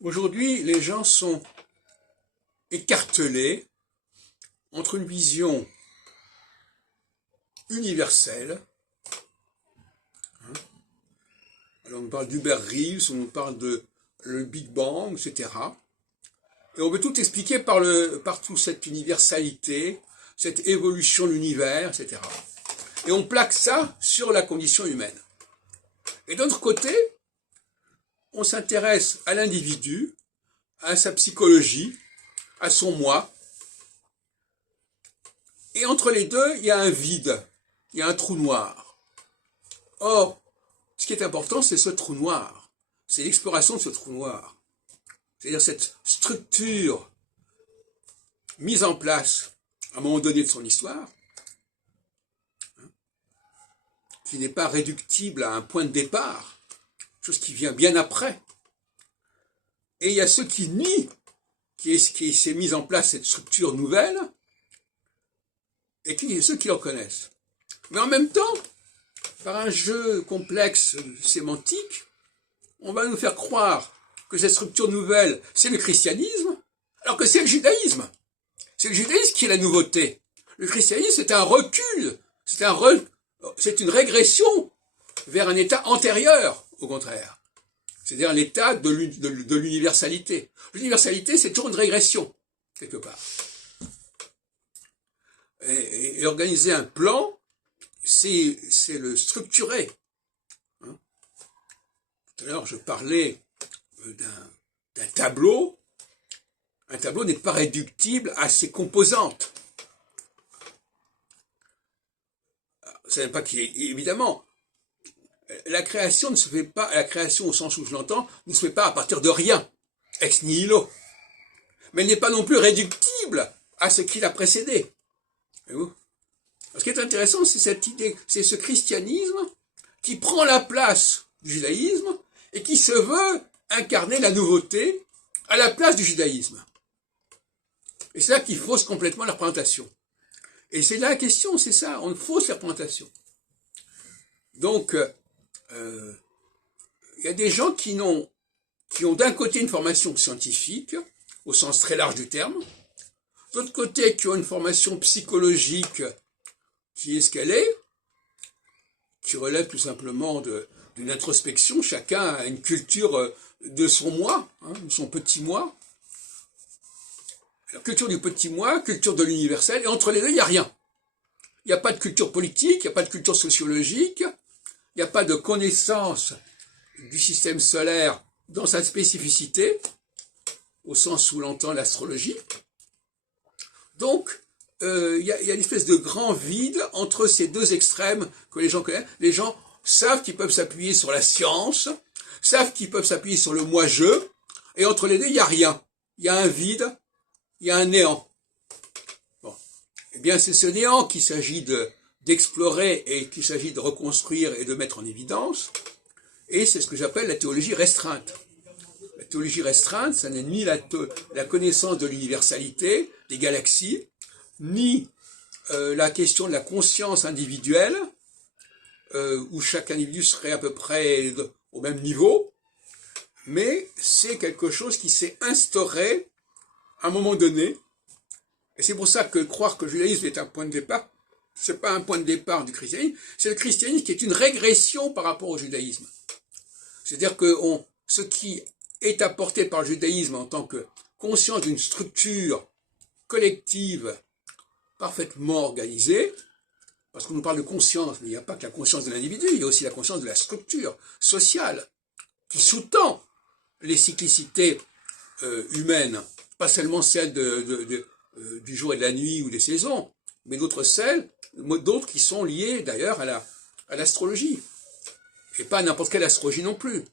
Aujourd'hui, les gens sont écartelés entre une vision universelle. Alors on parle d'Hubert Reeves, on parle de le Big Bang, etc. Et on veut tout expliquer par toute cette universalité, cette évolution de l'univers, etc. Et on plaque ça sur la condition humaine. Et d'un autre côté, on s'intéresse à l'individu, à sa psychologie, à son moi. Et entre les deux, il y a un vide, il y a un trou noir. Or, ce qui est important, c'est ce trou noir. C'est l'exploration de ce trou noir. C'est-à-dire cette structure mise en place à un moment donné de son histoire, qui n'est pas réductible à un point de départ, chose qui vient bien après. Et il y a ceux qui nient qui s'est mise en place cette structure nouvelle, et ceux qui en connaissent. Mais en même temps, par un jeu complexe sémantique, on va nous faire croire que cette structure nouvelle, c'est le christianisme, alors que c'est le judaïsme. C'est le judaïsme qui est la nouveauté. Le christianisme, c'est un recul, c'est une régression vers un état antérieur, au contraire. C'est-à-dire l'état de l'universalité. L'universalité, c'est toujours une régression, quelque part. Et organiser un plan, c'est le structurer. Tout à l'heure, je parlais d'un tableau. Un tableau n'est pas réductible à ses composantes. Ça n'est pas évidemment, la création ne se fait pas, la création au sens où je l'entends, ne se fait pas à partir de rien, ex nihilo. Mais elle n'est pas non plus réductible à ce qui l'a précédé. Ce qui est intéressant, c'est cette idée, c'est ce christianisme qui prend la place du judaïsme et qui se veut incarner la nouveauté à la place du judaïsme. Et c'est là qu'il fausse complètement la représentation. Et c'est là la question, c'est ça, on fausse la représentation. Donc, il y a des gens qui ont d'un côté une formation scientifique, au sens très large du terme, d'autre côté qui ont une formation psychologique qui est ce qu'elle est, qui relève tout simplement d'une introspection, chacun a une culture de son moi, de son petit moi. La culture du petit moi, culture de l'universel, et entre les deux, il n'y a rien. Il n'y a pas de culture politique, il n'y a pas de culture sociologique, il n'y a pas de connaissance du système solaire dans sa spécificité, au sens où l'entend l'astrologie. Donc, il y a une espèce de grand vide entre ces deux extrêmes que les gens connaissent. Les gens savent qu'ils peuvent s'appuyer sur la science, savent qu'ils peuvent s'appuyer sur le moi-je, et entre les deux, il n'y a rien. Il y a un vide, il y a un néant. Bon. Eh bien, c'est ce néant qu'il s'agit d'explorer et qu'il s'agit de reconstruire et de mettre en évidence, et c'est ce que j'appelle la théologie restreinte. La théologie restreinte, ça n'est ni la connaissance de l'universalité, des galaxies, ni la question de la conscience individuelle, où chaque individu serait à peu près au même niveau, mais c'est quelque chose qui s'est instauré à un moment donné, et c'est pour ça que croire que le judaïsme est un point de départ, c'est pas un point de départ du christianisme, c'est le christianisme qui est une régression par rapport au judaïsme. C'est-à-dire que ce qui est apporté par le judaïsme en tant que conscience d'une structure collective parfaitement organisée, parce qu'on nous parle de conscience, mais il n'y a pas que la conscience de l'individu, il y a aussi la conscience de la structure sociale qui sous-tend les cyclicités humaines, pas seulement celles du jour et de la nuit ou des saisons, mais d'autres qui sont liées d'ailleurs à l'astrologie. Et pas n'importe quelle astrologie non plus.